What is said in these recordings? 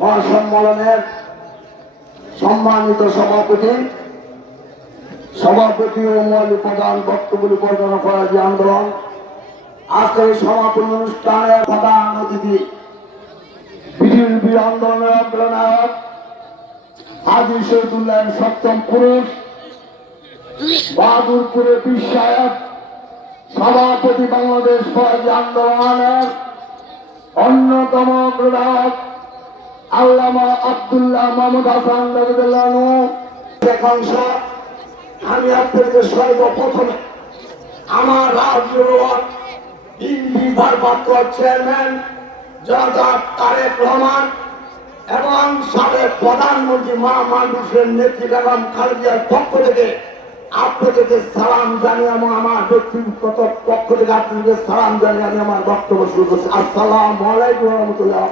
মহাসম্মেলনের সম্মানিত সভাপতি সভাপতি ও মৌলিক প্রধান বক্তব্য পরিচালনা করা যে আন্দোলন। আজকের এই সমাপনী অনুষ্ঠানের প্রধান অতিথি বিজেপি আন্দোলনের অগ্রনায়ক হাজি শহীদুল্লাহ সপ্তম পুরুষ, বাহাদুরপুরে বিশ্বায়ক সভাপতি বাংলাদেশ ফরাজি আন্দোলনের অন্যতম অগ্রনায়ক আল্লামা আব্দুল্লাহ মাহমুদ হাসান রবিদুল্লাহনু একাংশ আমি আপনাদের সর্বপ্রথমে আমার রাজ্যের হিন্দি ভারপ্রাপ্ত চেয়ারম্যান জনতা তারেক রহমান এবং সাবেক প্রধানমন্ত্রী মা মানুষের নেত্রী বেগম খালেদিয়ার পক্ষ থেকে আপনাদেরকে সালাম জানিয়ে এবং আমার ব্যক্তিগত পক্ষ থেকে আপনাদের সালাম জানিয়ে আমি আমার বক্তব্য শুরু করছি। আসসালাম আলাইকুম রহমতুল্লাহ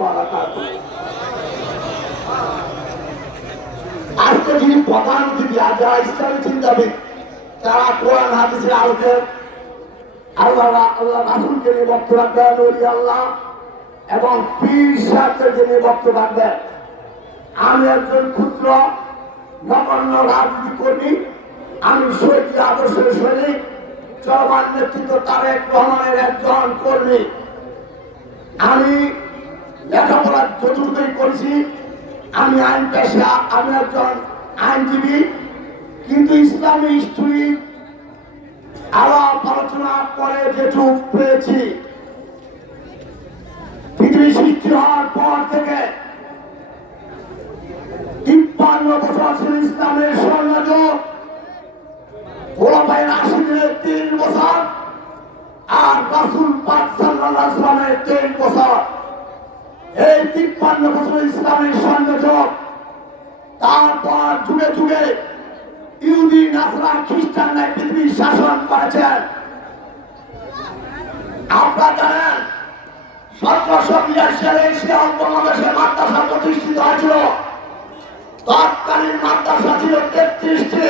আজকে যিনি প্রধান অতিথি আর যারা ইসলামী চিন্তাবিদ, তারা কোরআন হাদিসের আলোকে আল্লাহ আল্লাহ রাসুলকে নিয়ে বক্তব্য রাখবেন আল্লাহ এবং পীর সাহেবদেরকে নিয়ে বক্তব্য রাখবেন। আমি একজন ক্ষুদ্র, নগণ্য রাজনীতি কর্মী, আমি শহীদ আদর্শের সৈনিক, চলমান নেতৃত্ব তারেক রহমানের একজন কর্মী। আমি লেখাপড়া যতটুকুই করেছি আমি আইন পেশা, আমি একজন আইনজীবী, কিন্তু ইসলামী হিস্ট্রি আরও আলোচনা করে যেটুক পেয়েছি। পৃথিবী সৃষ্টি হওয়ার পর থেকে ইসলামের সংযোগ তারপর যুগে যুগে ইহুদি, নাসরা খ্রিস্টানরা পৃথিবীর শাসন করেছেন। আপনারা জানেন সতেরোশো বিরাশি সালে ইসলাম বাংলাদেশে মাদ্রাসা প্রতিষ্ঠিত হয়েছিল। তৎকালীন মাদ্রাসা ছিল তেত্রিশটি।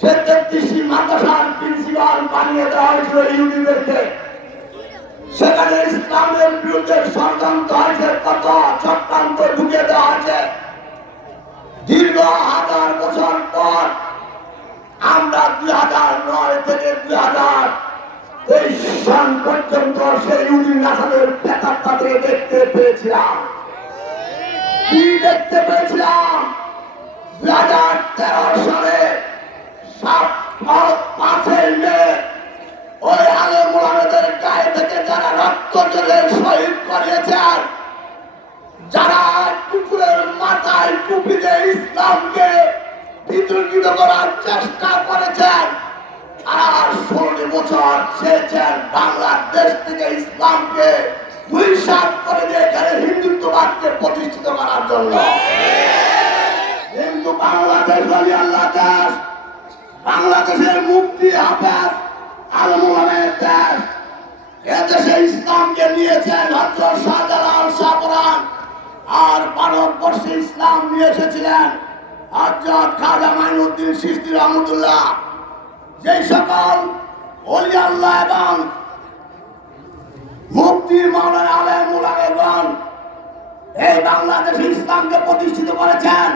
সে তেত্রিশটি মাদ্রাসার প্রিন্সিপাল বানিয়ে দেওয়া হয়েছিল ইহুদিদেরকে। সেখানে ইসলামের বিরুদ্ধে ষড়যন্ত্র হয়েছে কত চক্রান্ত ঢুকে দেওয়া হয়েছে। দীর্ঘ হাজার বছর পর আমরা দুই হাজার নয় থেকে দুই হাজার তেইশ পর্যন্ত দেখতে পেয়েছিলাম। কি দেখতে পেয়েছিলাম? দুই হাজার তেরো সালে সাত পাঁচের মে ওই আলে মোলামেদের গায়ে থেকে যারা শহীদ করিয়েছেন যারা কুকুরের মাথায় টুপি দিয়ে ইসলামকে বিতর্কিত করার চেষ্টা করেছেন ষোলো বছর চেয়েছেন বাংলাদেশ থেকে ইসলামকে করে দিয়ে এখানে হিন্দুত্ববাদকে প্রতিষ্ঠিত করার জন্য। কিন্তু বাংলাদেশ বলি আল্লাহ দেশ, বাংলাদেশের মুক্তি হাফেজ আলমের দেশ। এদেশে ইসলামকে নিয়েছেন হজরত শাহজালাল শাহরান আর ভারতবর্ষে ইসলাম নিয়ে এসেছিলেন হজরত খাজা মাইনুদ্দিন সিস্তি রহমতুল্লাহ। যেই সকল অলি আল্লাহ এবং মুক্তি মাওলানা আলেমুল আলেগণ এই বাংলাদেশে ইসলামকে প্রতিষ্ঠিত করেছেন,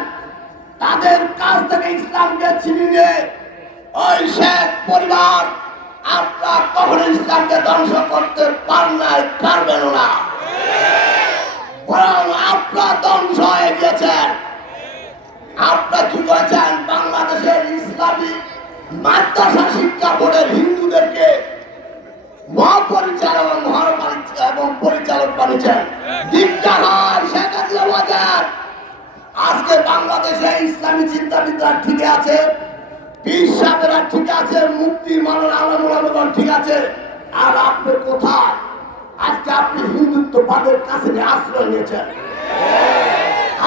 তাদের কাছ থেকে ইসলামকে ছিনিয়ে ওই শেখ পরিবার আপনার কখনো ইসলামকে ধ্বংস করতে পারেন নাই পারবেন না। বরং আপনার ধ্বংস হয়ে গিয়েছেন। আপনার কি করেছেন? বাংলাদেশের ইসলামী মাদ্রাসা শিক্ষা বোর্ডের হিন্দুদেরকে মহাপরিচালক এবং পরিচালক বানিয়েছেন। হয় শেখ বাজার। আজকে বাংলাদেশে ইসলামী চিন্তাবিদরা ঠিক আছে, পীর ঠিক আছে মুক্তি আলমুল ঠিক আছে, আর আপনি কোথায়? আজকে আপনি হিন্দুত্ববাদের কাছে আশ্রয় নিয়েছেন।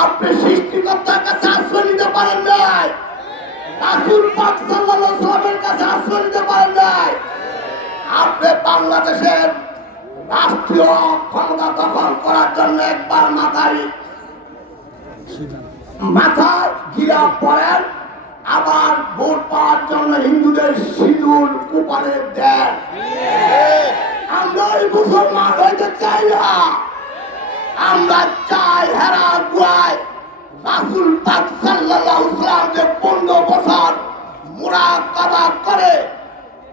আপনি সৃষ্টিকর্তার কাছে আশ্রয় নিতে পারেন নাই। কাছে আশ্রয় নিতে পারেন নাই। বাংলাদেশের রাষ্ট্রীয় ক্ষমতা করার জন্য মাথায় মাথায় গিরা পড়েন আবার ভোট পাওয়ার জন্য হিন্দুদের সিঁদুর কুপারে দেন আমরা মুসলমান হইতে চাই না। আমরা চাই হেরা গুয়ায় রাসুল পাক সাল্লাল্লাহু ওয়াসাল্লামকে পনেরো বছর মুরাকাবা করে,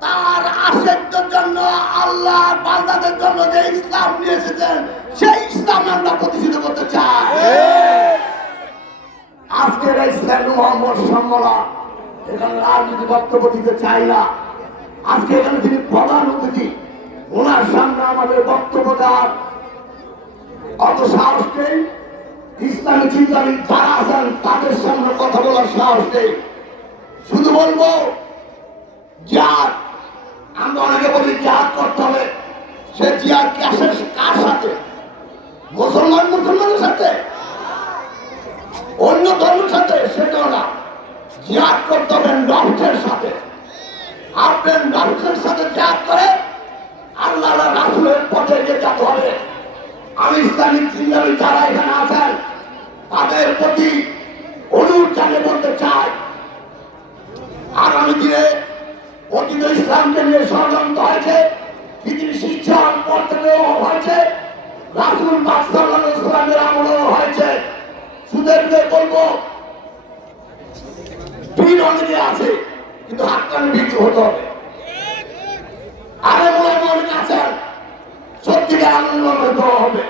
তার আশেকদের জন্য আল্লাহ বান্দাদের জন্য যে ইসলাম নিয়ে এসেছেন, সেই ইসলাম আমরা প্রতিষ্ঠিত করতে চাই আজকের এই এখানে রাজনীতি বক্তব্য দিতে চাই না। আজকে এখানে প্রধান অতিথি, ওনার সামনে আমাদের বক্তব্য দেওয়ার অত সাহস নেই। ইসলামী চিন্তাবিদ যারা আছেন, তাদের সামনে কথা বলার সাহস নেই। শুধু বলব আমরা অনেকে বলি করতে হবে। সে জিহাদ কাশের কার সাথে? মুসলমান মুসলমানের সাথে? অন্য ধর্মের সাথে সেটাও না। জিহাদ করতে হবে নফসের সাথে। আপনার নফসের সাথে জিহাদ করে আল্লাহ রাসুলের পথে যেতে হবে। আমি ইসলামিক চিন্তাবি যারা এখানে আছেন, তাদের প্রতি অনুরোধ জানিয়ে বলতে চাই, আগামী দিনে অতীত ইসলামকে নিয়ে ষড়যন্ত্র হয়েছে, পৃথিবীর পড়তে হয়েছে, রাসুল বাদশাহ ইসলামের আমলেও সুদেরকে বলব। ভিড় অনেকে আছে, কিন্তু হাতটানে বিক্রি হতে হবে। আরে মনে অনেক আছেন, সত্যিকার আনন্দ হতে হবে।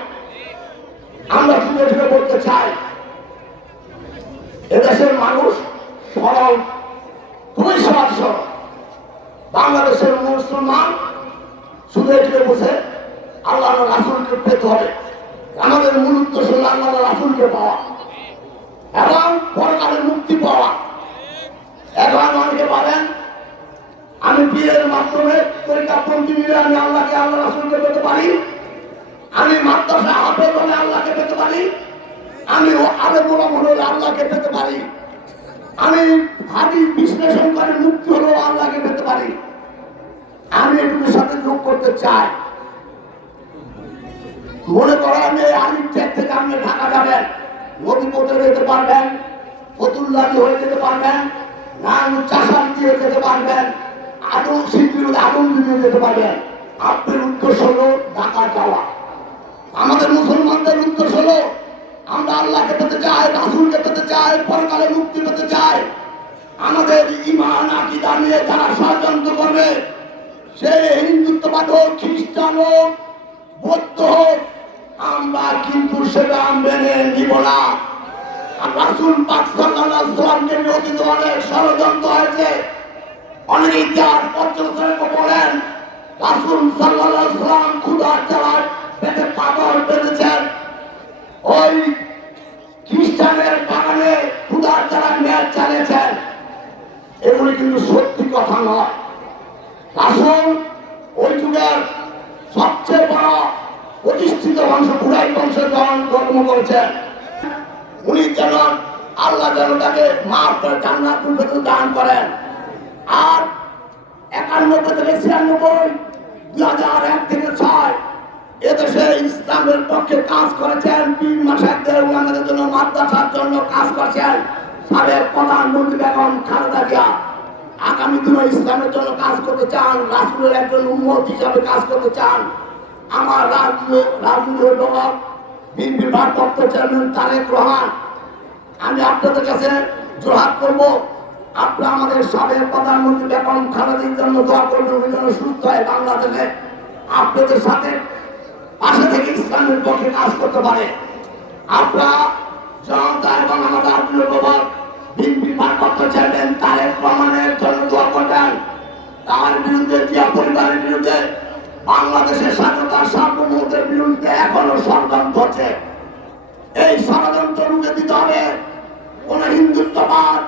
আমরা তুলে তুলে বলতে চাই, এদেশের মানুষ সরল, খুবই সহজ সরল। বাংলাদেশের মুসলমান শুধু এটিকে বসে আল্লাহ রাসুলকে পেতে হবে। আমাদের মূল উদ্দেশ্য আল্লাহ রাসুলকে পাওয়া। এবং পরকালে মুক্তি পাওয়া। এখন অনেকে পাবেন আমি বিয়ের মাধ্যমে পরীক্ষা পন্থী মিলে আমি আল্লাহকে, আল্লাহ রাসুলকে পেতে পারি। আমি মাদ্রাসা হাফেজ হলে আল্লাহকে পেতে পারি। আমি আলেম মোলাম হলে আল্লাহকে পেতে পারি। আমি হাদিস বিশ্লেষণ করে মুক্তি হলেও আল্লাহকে পেতে পারি। আমি এটুকুর সাথে যোগ করতে চাই। মনে করেন এই আলিম থেকে আপনি ঢাকা যাবেন। নদী যেতে পারবেন ফতুল্লাহি হয়ে যেতে পারবেন নাম চাষার দিয়ে যেতে পারবেন আদম শিল্পীর আদম দিয়ে যেতে পারবেন। আপনার হলো ঢাকা যাওয়া। আমাদের মুসলমানদের উদ্দেশ্য হলো, আমরা আল্লাহকে পেতে চাই, রাসুলকে পেতে চাই, পরকালে মুক্তি পেতে চাই। আমাদের ইমান আকিদা নিয়ে যারা ষড়যন্ত্র করবে, সে হিন্দুত্ববাদ হোক খ্রিস্টান হোক বৌদ্ধ হোক আমরা কিন্তু সেটা মেনে নিব না। রাসুল পাক অতীত অনেক ষড়যন্ত্র হয়েছে। অনেক ইতিহাস পর্যবেক্ষক বলেন, রাসুল ওয়াসাল্লাম ক্ষুধার জ্বালায় পেটে পাথর বেঁধেছেন। ওই খ্রিস্টানের বাগানে ক্ষুধার জ্বালায় মেয়াদ চালিয়েছেন এগুলি কিন্তু সত্যি কথা নয়। রাসুল ওই যুগের সবচেয়ে বড় প্রতিষ্ঠিত বংশ বুড়াই বংশের জন জন্ম করেছেন উনি যেন আল্লাহ যেন তাকে মাফ করে জান্নাত দান করেন। আর একানব্বই থেকে ছিয়ানব্বই দুই হাজার এক থেকে ছয়, এদেশে ইসলামের পক্ষে কাজ করেছেন। পীর মাসাকদের ওনাদের জন্য মাদ্রাসার জন্য কাজ করেছেন। সাবেক প্রধানমন্ত্রী বেগম খালেদা জিয়া। আগামী দিনে ইসলামের জন্য কাজ করতে চান, রাসুলের একজন উন্মত হিসাবে কাজ করতে চান। আমার রাজনীতি অভিভাবক, বিএনপির ভারপ্রাপ্ত চেয়ারম্যান তারেক রহমান, আমি আপনাদের কাছে জোহার করব। আপনারা আমাদের সাবেক প্রধানমন্ত্রী বেগম খালেদির জন্য দোয়া করবেন উনি সুস্থ হয় বাংলাদেশে। আপনাদের সাথে পাশে থেকে ইসলামের পক্ষে কাজ করতে পারে। আপনারা জনতা এবং আমাদের আত্মীয় প্রভাব বিএনপি ভারপ্রাপ্ত চেয়ারম্যান তারেক রহমানের জন্য দোয়া করবেন। তার বিরুদ্ধে জিয়া পরিবারের বিরুদ্ধে বাংলাদেশের স্বাধীনতার সার্বভৌমত্বের বিরুদ্ধে এখনও ষড়যন্ত্র হচ্ছে এই ষড়যন্ত্র রুখে দিতে হবে। কোন হিন্দুত্ববাদ